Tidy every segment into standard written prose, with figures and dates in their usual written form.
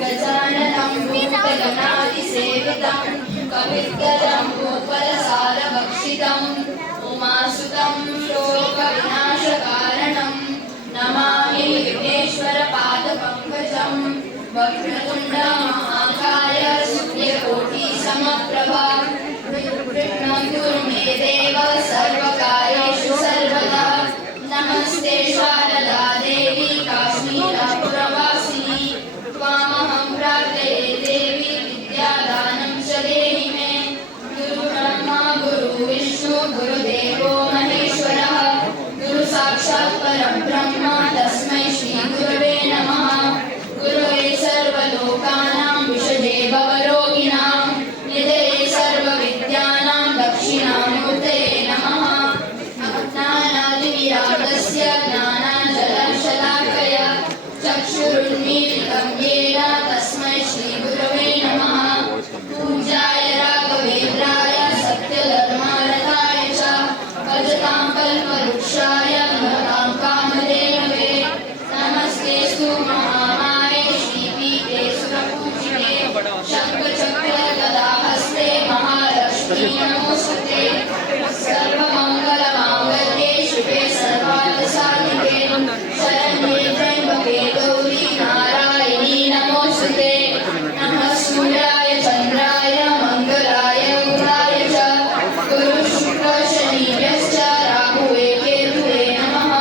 गजाननं भूतगणादिसेवितं कविर्गजं भूपलसारभक्षितम् उमासुतं शोकविनाशकारणं नमामि विघ्नेश्वरपादपङ्कजं वक्रतुण्ड महाकाय सूर्यकोटिसमप्रभा निर्विघ्नं कुरु मे देव सर्वकार्येषु सर्वदा नमस्ते शारदा देवी काश्मीरपुरवासिनी त्वामहं प्रार्थये देवी विद्यादानं च देहि मे गुरुब्रह्मा गुरुविष्णु गुरुदेवो महेश्वरः गुरु साक्षात् परब्रह्म तस्मै श्रीगुरवे नमः गुरवे सर्वलोकानां विषजे भवरोगिणां निधये सर्वविद्यानां दक्षिणामूर्तये नमः अज्ञानादिविरागस्य ज्ञानाञ्जनशलाकया चक्षुरुन्मीलितं येन तस्मै श्रीगुरवे नमः पूजाय राघवेन्द्राय सत्यधर्मरताय च भजतां कल्पवृक्षाय नमतां कामधेनवे नमस्तेऽस्तु महामाये श्रीपीठे सुरपूजिते शङ्खचक्रगदाहस्ते महालक्ष्मी नमोऽस्तुते सर्वमङ्गलमाङ्गल्ये शिवे सर्वार्थसाधिके शरण्ये त्र्यम्बके गौरी नारायणी नमोऽस्तुते नमः सूर्याय चन्द्राय मङ्गलाय उदयाय च गुरुशुक्रशनिभ्यश्च राहुवे केतुवे नमः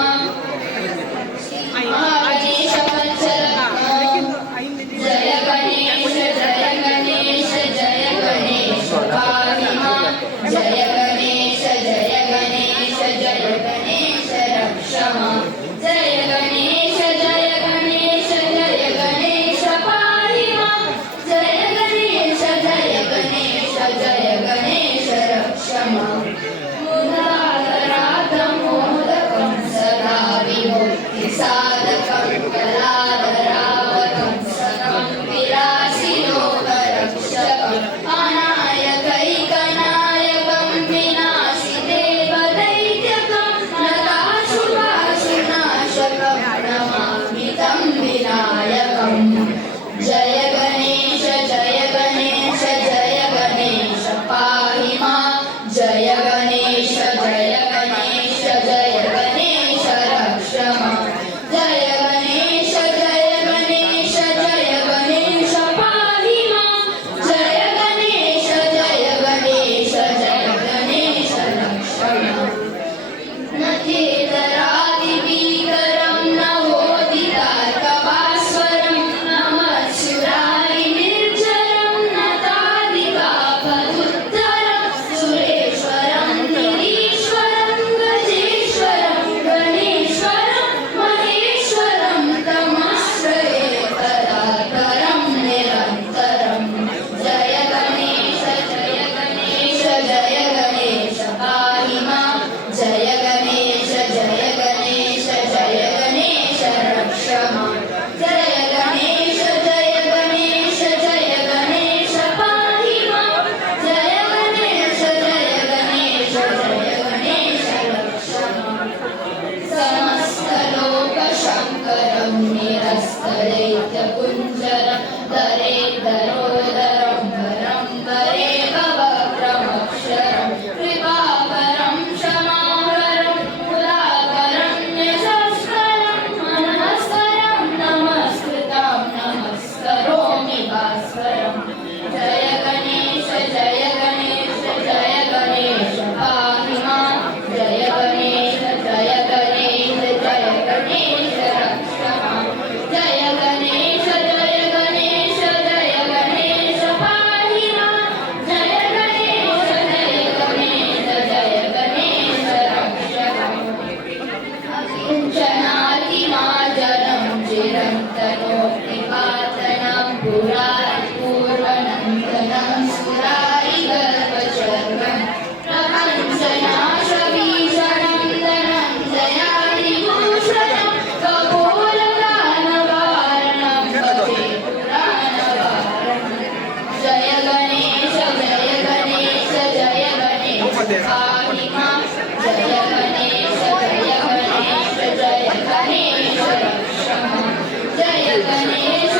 जय गणेश जय गणेश पाहि मां जय गणेश रक्ष मां जय गणेश पाहि मां जय गणेश रक्ष मां मुदाधरातं मोदकं सदा विमुक्तिसाधकं कलाधरावतं सकं विलासिलोकरक्षकम् अनायकैकनायकं विनाशिदेवदैत्यकं नताशुभाशुनाशकं नमामि तं विनायकम् जय गणेश पाहि मां जय गणेश रक्ष मां जय गणेश पाहि मां जय गणेश रक्ष मां नथेतरादिभीकरं नवोदितार्कभास्वरं नमःसुरारिनिर्झरं नतादिकापदुत्तरं सुरेश्वरं निरीश्वरं गजेश्वरं गणेश्वरं महेश्वरं तमाश्रये तदाकरं निरन्तरं जय गणेश पाहि मां जय गणेश रक्ष मां जय गणेश पाहि मां जय गणेश रक्ष मां समस्तलोकशङ्करं निरस्तदैत्यकुञ्जरं दरेदरोदरं वरं वरेववक्रमक्षरं कृपाकरं क्षमाकरं कुलाकरं यशस्करं मनस्करं नमस्कृतं नमस्करोमि भास्करं जय गणेश पाहि मां जय गणेश रक्ष मां जय गणेश पाहि मां जय गणेश रक्ष मां अकिञ्चनातिमाजनं चिरन्तनोऽतिपातनं पुरारिपूर्वनन्दनं सुरारिगर्भचर्वं प्रपञ्चनाशभीषणं धनञ्जयादिभूषणं कपोलगानवारणं भजे पुराणवारणं जय गणेश पाहि मां जय गणेश रक्ष मां जय गणेश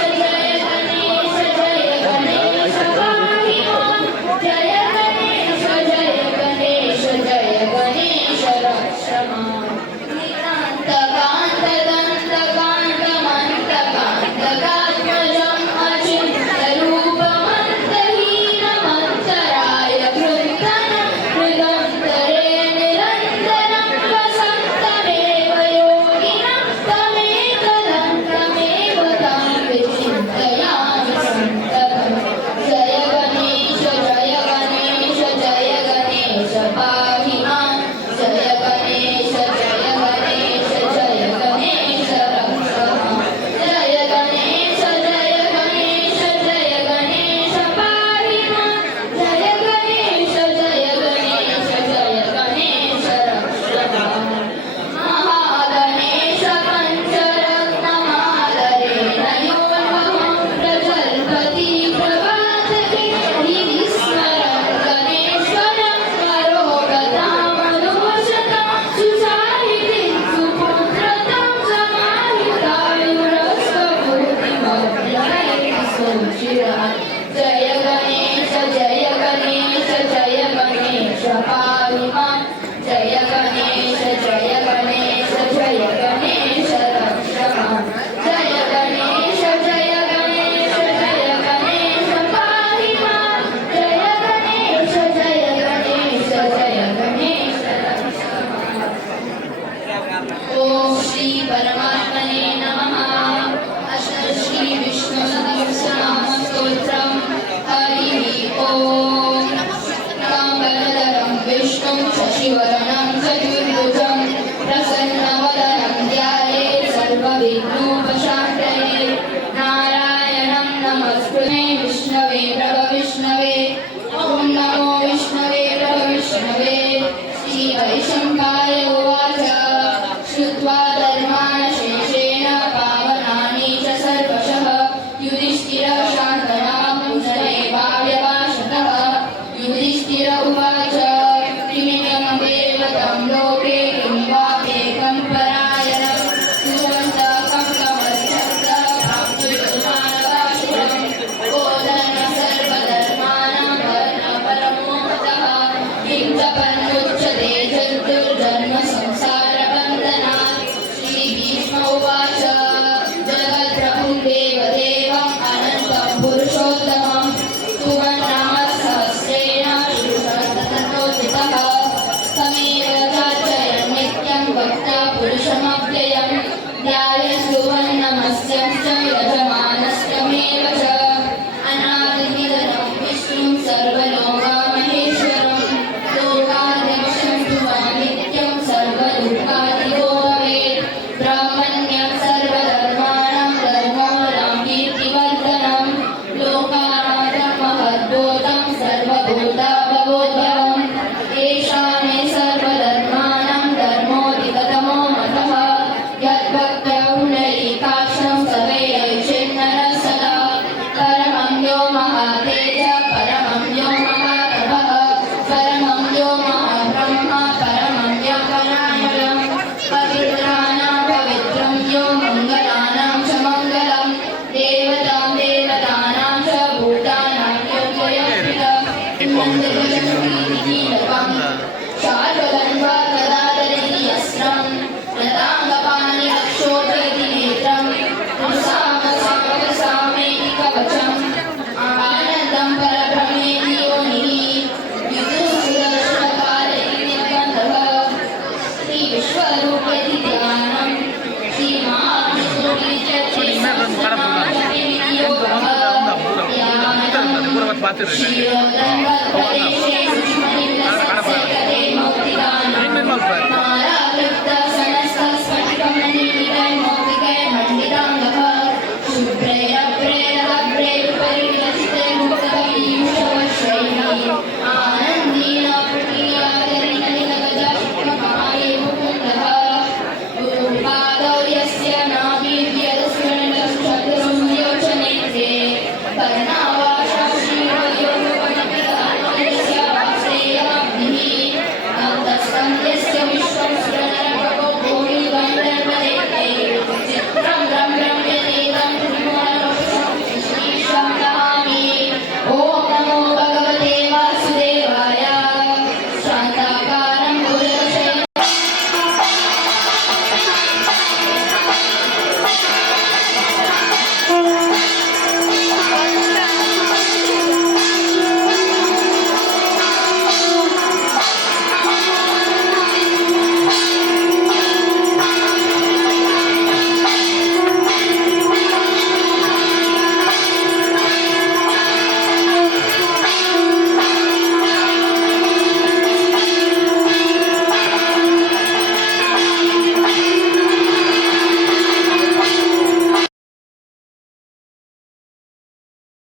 क्षीरोदकप्रदेशे